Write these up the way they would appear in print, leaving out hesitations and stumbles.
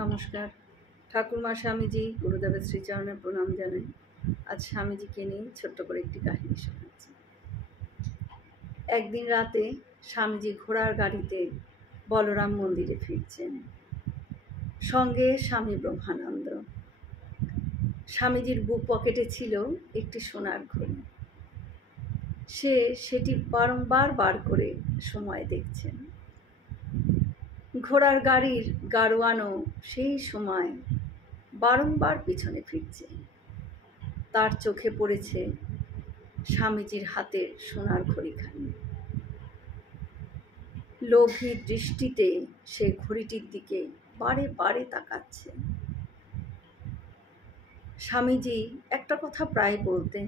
নমস্কার। ঠাকুরমা স্বামীজি গুরুদেবের শ্রীচরণে প্রণাম জানাই। আজ স্বামীজিকে নিয়ে ছোট্ট করে একটি কাহিনী শোনাচ্ছি। একদিন রাতে স্বামীজি ঘোড়ার গাড়িতে বলরাম মন্দিরে ফিরছেন, সঙ্গে স্বামী ব্রহ্মানন্দ। স্বামীজির বুক পকেটে ছিল একটি সোনার ঘড়ি। সেটি বারংবার বার করে সময় দেখছেন। ঘোড়ার গাড়ির গাড়োয়ানও সেই সময় বারংবার পিছনে ফিরছে। তার চোখে পড়েছে স্বামীজির হাতের সোনার ঘড়িখানি। লোভী দৃষ্টিতে সে ঘড়িটির দিকে বারে বারে তাকাচ্ছে। স্বামীজি একটা কথা প্রায় বলতেন,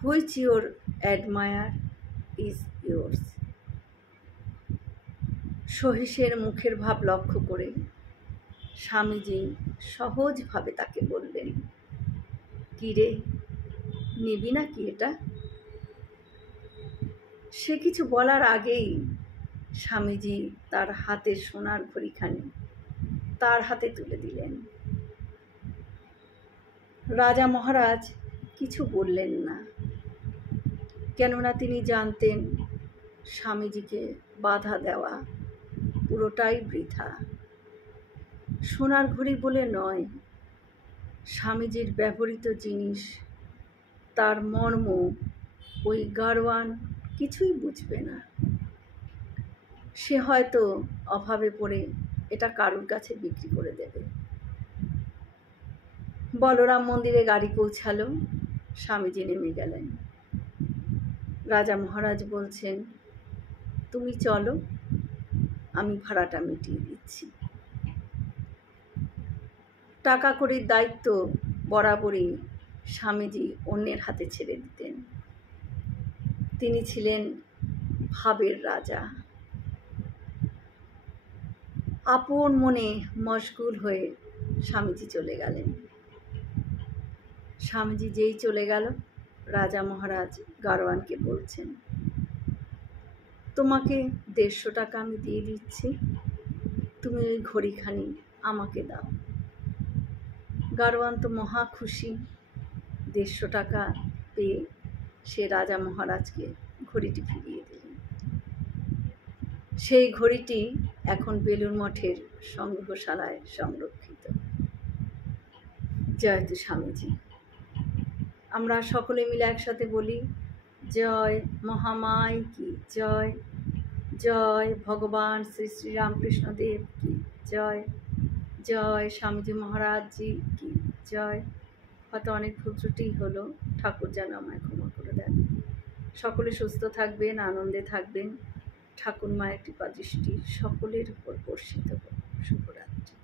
which your admire is yours. সহিসের মুখের ভাব লক্ষ্য করে স্বামীজি সহজভাবে তাকে বললেন, কি রে, নিবি না কি এটা? সে কিছু বলার আগেই স্বামীজি তার হাতের সোনার ঘড়িখানি তার হাতে তুলে দিলেন। রাজা মহারাজ কিছু বললেন না, কেননা তিনি জানতেন স্বামীজিকে বাধা দেওয়া পুরোটাই বৃথা। সোনার ঘড়ি বলে নয়, স্বামীজির ব্যবহৃত জিনিস, তার মর্ম ওই গাড়োয়ান কিছুই বুঝবে না। সে হয়তো অভাবে পড়ে এটা কারুর কাছে বিক্রি করে দেবে। বলরাম মন্দিরে গাড়ি পৌঁছালো। স্বামীজি নেমে গেলেন। রাজা মহারাজ বলছেন, তুমি চলো, আমি ভাড়াটা মিটিয়ে দিচ্ছি। টাকা কড়ির দায়িত্ব বরাবরই স্বামীজি অন্যের হাতে ছেড়ে দিতেন। তিনি ছিলেন ভাবের রাজা। আপন মনে মশগুল হয়ে স্বামীজি চলে গেলেন। স্বামীজি যেই চলে গেল, রাজা মহারাজ গাড়োয়ানকে বলছেন, তোমাকে 150 টাকা আমি দিয়ে দিচ্ছি, তুমি ওই ঘড়িখানি আমাকে দাও। গাড়োয়ান তো মহা খুশি। 150 টাকা পেয়ে সে রাজা মহারাজকে ঘড়িটি ফিরিয়ে দিলেন। সেই ঘড়িটি এখন বেলুড় মঠের সংগ্রহশালায় সংরক্ষিত। জয়তু স্বামীজি। আমরা সকলে মিলে একসাথে বলি, জয় মহামাই কি জয়, জয় ভগবান শ্রী শ্রী রামকৃষ্ণদেব কি জয়, জয় স্বামীজি মহারাজজি কি জয়। হয়তো অনেক ভুল ত্রুটি হলো, ঠাকুর যেন আমায় ক্ষমা করে দেন। সকলে সুস্থ থাকবেন, আনন্দে থাকবেন। ঠাকুর মায়ের কৃপা দৃষ্টি সকলের উপর বর্ষিত হোক। শুভরাত্রি।